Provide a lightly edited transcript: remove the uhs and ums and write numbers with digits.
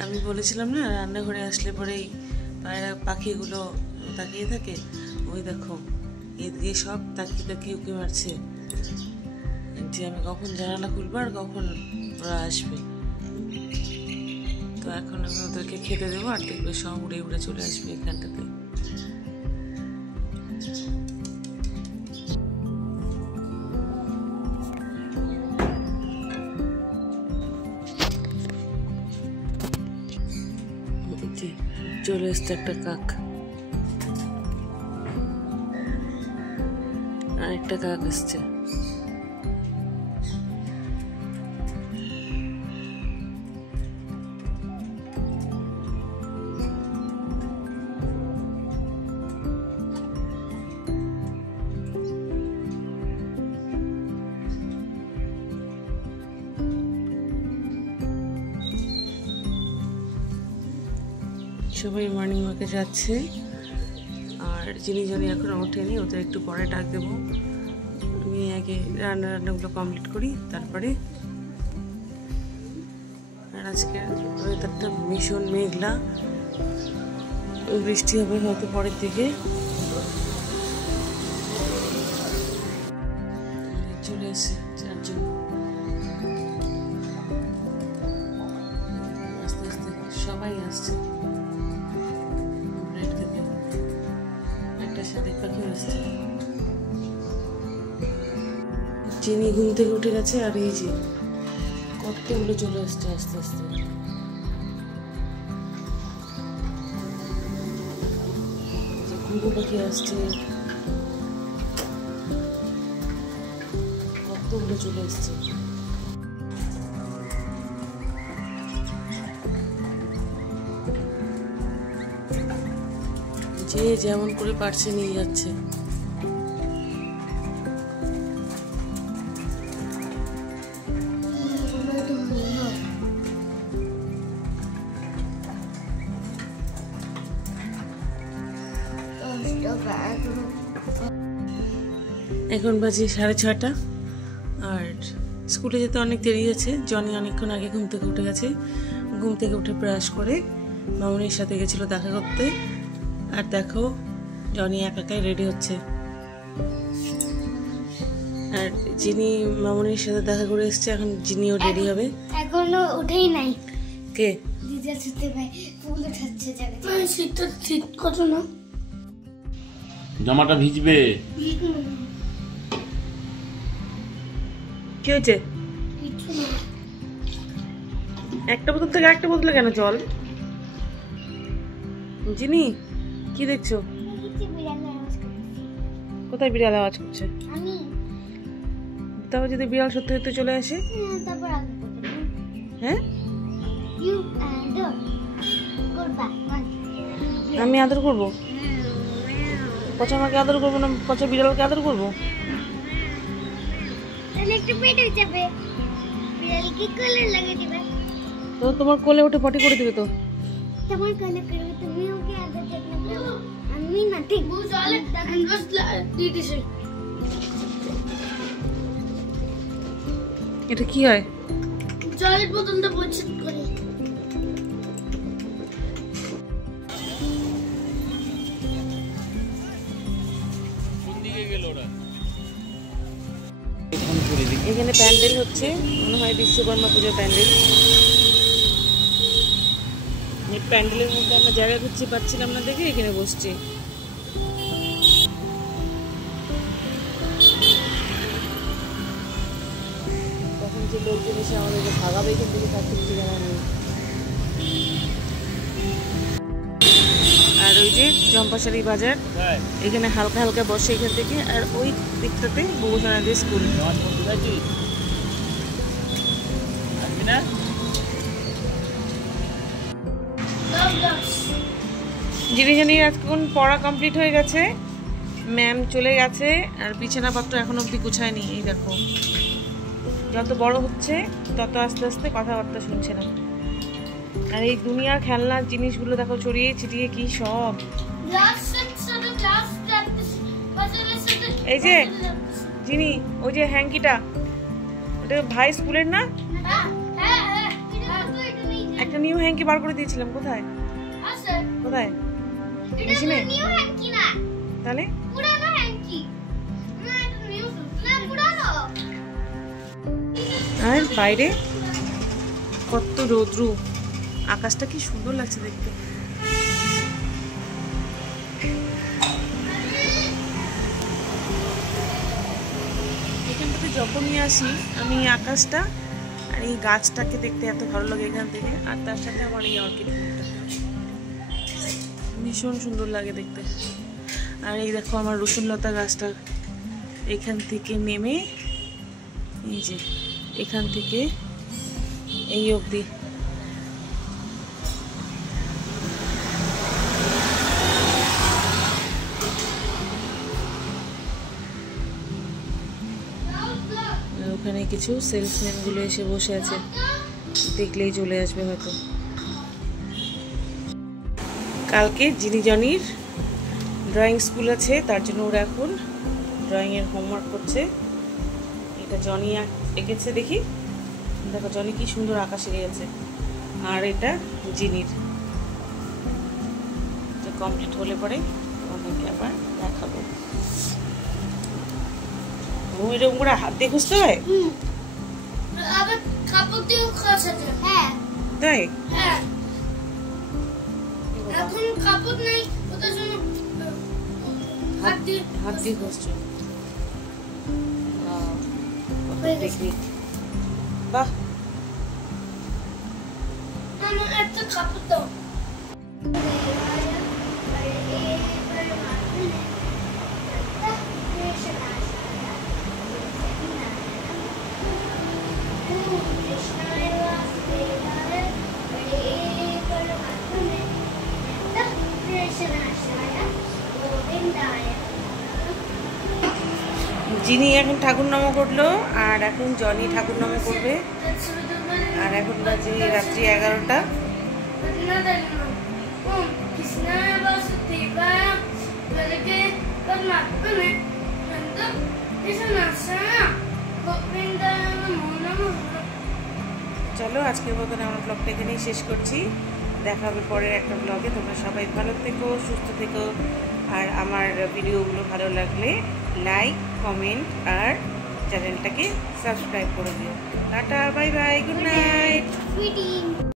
আমি বলেছিলাম না রান্নাঘরে আসলে পরেই পায়রা পাখিগুলো তাকিয়ে থাকে, ওই দেখো এদিকে সব তাকিয়ে তাকিয়ে উঁকি মারছে যে আমি কখন জানালা খুলবো আর কখন ওরা আসবে। তো এখন আমি ওদেরকে খেতে দেবো আর দেখবে সব উড়ে উড়ে চলে আসবে এখানটাতে। চলে এসছে একটা কাক, আরেকটা কাক এসছে। সবাই মর্নিং ওয়াকে যাচ্ছে আর যিনি এখনো ওঠেনি, ওদের একটু পরে ডাক দেবো। আমি আগে রান্নাগুলো কমপ্লিট করি তারপরে। আর আজকে ওয়েদারটা ভীষণ মেঘলা, বৃষ্টি হবে হয়তো পরের দিকে। চলে এসে চারজন, আস্তে আস্তে সবাই আসছে। চিনি ঘুম থেকে উঠে গেছে আর এই যে কতগুলো চলে আসছে আস্তে আস্তে। ঘুঘু পাখি আসছে, কতগুলো চলে আসছে। যে যেমন করে পারছে নিয়ে যাচ্ছে। এখন বাজে 6:30 আর স্কুলে যেতে অনেক দেরি আছে। জনি অনেকক্ষণ আগে ঘুম থেকে উঠে গেছে, ঘুম থেকে উঠে ব্রাশ করে মামনির সাথে গেছিল দেখা করতে। আর দেখো জনি একাই রেডি হচ্ছে, আর যিনি মামনির সাথে দেখা করে এসছে এখন যিনিও রেডি হবে। এখনো উঠেই নাই। কে? দিদা ছুটে ভাই ফুল উঠাচ্ছে যাবে। শীত কত না, জামাটা ভিজবে। কি হয়েছে? একটা বোতল থেকে একটা বোতলে কেন জল? জিনি কি দেখছো? কোথায় বিড়াল আওয়াজ করছে? তাও যদি বিড়াল সত্যি সত্যি চলে আসে? হ্যাঁ আমি আদর করবো? পচা আমাকে আদর করবো না, পচা বিড়ালকে আদর করবো? তো তোমার কোলে উঠে পটি করে দিবে তো? তোমার কোলে করে তুমি ওকে আদর করবে, আমি না। ঠিক বুঝলে হ্যান্ডওয়াশ দিতেছে। এটা কি হয়? জলের বোতলটা পরিষ্কার করে। কোন দিকে গেল ওরা? এখানে প্যান্ডেল হচ্ছে, মনে হয় বিশ্বকর্মা পুজোর প্যান্ডেল। এই প্যান্ডেলের মধ্যে আমরা জায়গা খুঁজতে পাচ্ছিলাম না দেখে এখানে বসছি। তখন যে লোকজন এসে আমাদেরকে ভাগাবে এখান থেকে তার ঠিক ঠিকানা নেই। আর ওই যে চম্পাশাড়ি বাজার, এখানে হালকা হালকা বসে এখান থেকে। আর ওই দিকটাতে বহুসানাদের স্কুল। যিনি এখন পড়া কমপ্লিট হয়ে গেছে, ম্যাম চলে গেছে আর বিছানাপত্র এখন অব্দি গুছায়নি। এই দেখো যত বড় হচ্ছে তত আস্তে আস্তে কথাবার্তা শুনছে না। আর এই দুনিয়ার খেলনার জিনিসগুলো দেখো ছড়িয়ে ছিটিয়ে কি সব। এই যে যিনি ওই যে হ্যাঙ্কিটা, ওটা ভাই স্কুলের না? একটা নিউ হ্যাঙ্কি বার করে দিয়েছিলাম, কোথায় আছে কোথায়? এটা তো মেশিনে? নিউ হ্যাঙ্কি না, তাহলে পুরানো হ্যাঙ্কি না, এটা নিউ না, পুরানো। আর বাইরে কত রৌদ্রু, আকাশটা কি সুন্দর লাগছে দেখতে। এখানটাতে যখনই আসি আমি এই আকাশটা আর এই গাছটাকে দেখতে এত ভালো লাগে এখান থেকে, আর তার সাথে আমার এই অর্কিড ফুলটা ভীষণ সুন্দর লাগে দেখতে। আর এই দেখো আমার রসুনলতা গাছটা এখান থেকে নেমে এই যে এখান থেকে এই অবধি ওখানে কিছু সেলসম্যান গুলো এসে বসে আছে, দেখলেই চলে আসবে হয়তো। কালকে জিনি জনির ড্রয়িং স্কুল আছে, তার জন্য ওরা এখন ড্রয়িং এর হোমওয়ার্ক করছে। এটা জনি এঁকেছে, দেখি দেখো জনি কি সুন্দর আকাশ এঁকে গেছে। আর এটা জিনির, কমপ্লিট হলে পরে তোমাদেরকে আবার দেখাবো। ও এরকম করে হাত দিয়ে খুঁজতে হয়? আবার কাপড় দিয়েও খোঁজা যায়। হ্যাঁ তাই? হ্যাঁ, এখন কাপড় নেই, ওটার জন্য হাত দিয়ে খুঁজছো? হয়ে গেছে। টেকনিক, বাহ। আমার একটা কাপড় দাও। জিনি এখন ঠাকুর নামও করলো, আর এখন জনি ঠাকুর নামও করবে। আর এখন বাজে রাত্রি 11টা। চলো আজকের মতন আমার ব্লগটা এখানেই শেষ করছি। দেখা হবে পরের একটা ব্লগে। তোমরা সবাই ভালো থেকো, সুস্থ থেকো, আর আমার ভিডিওগুলো ভালো লাগলে লাইক, কমেন্ট আর চ্যানেলটাকে সাবস্ক্রাইব করে দিও। Tata, bye bye, good night.